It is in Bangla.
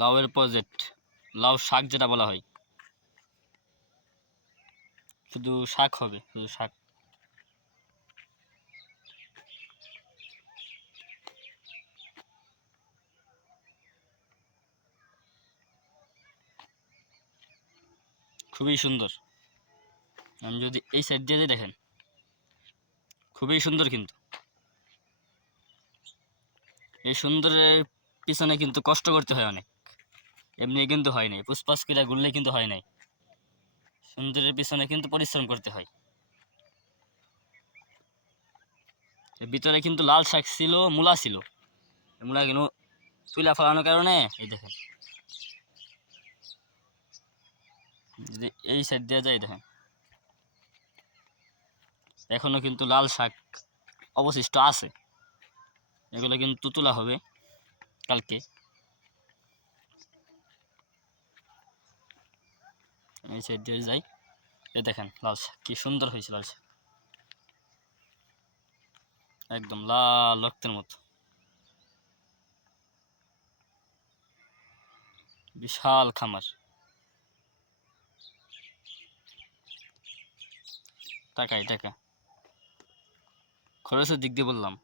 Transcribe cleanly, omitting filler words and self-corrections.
লাউয়ের প্রজেক্ট, লাউ শাক যেটা বলা হয়, শুধু শাক হবে, শুধু শাক। খুবই সুন্দর। আমি যদি এই সাইড দিয়ে যাই, দেখেন খুবই সুন্দর। কিন্তু এই সুন্দরের পিছনে কিন্তু কষ্ট করতে হয় অনেক, এমনি কিন্তু হয় নাই, পুষ্পাস কিরা ঘুরলে কিন্তু হয় নাই। সুন্দরের পিছনে কিন্তু পরিশ্রম করতে হয়। এর ভিতরে কিন্তু লাল শাক ছিল, মূলা ছিল, মূলা কিন্তু তুলা ফেলানোর কারণে এই দেখেন, যদি এই সাইড দিয়ে যায় দেখেন এখনো কিন্তু লাল শাক অবশিষ্ট আছে, এগুলো কিন্তু তোলা হবে কালকে। এই সাইড দিয়ে যাই, এ দেখেন লাল শাক কি সুন্দর হয়েছে, লাল শাক একদম লাল রক্তের মতো, বিশাল খামার। টাকাই টাকা, খরচের দিক দিয়ে বললাম।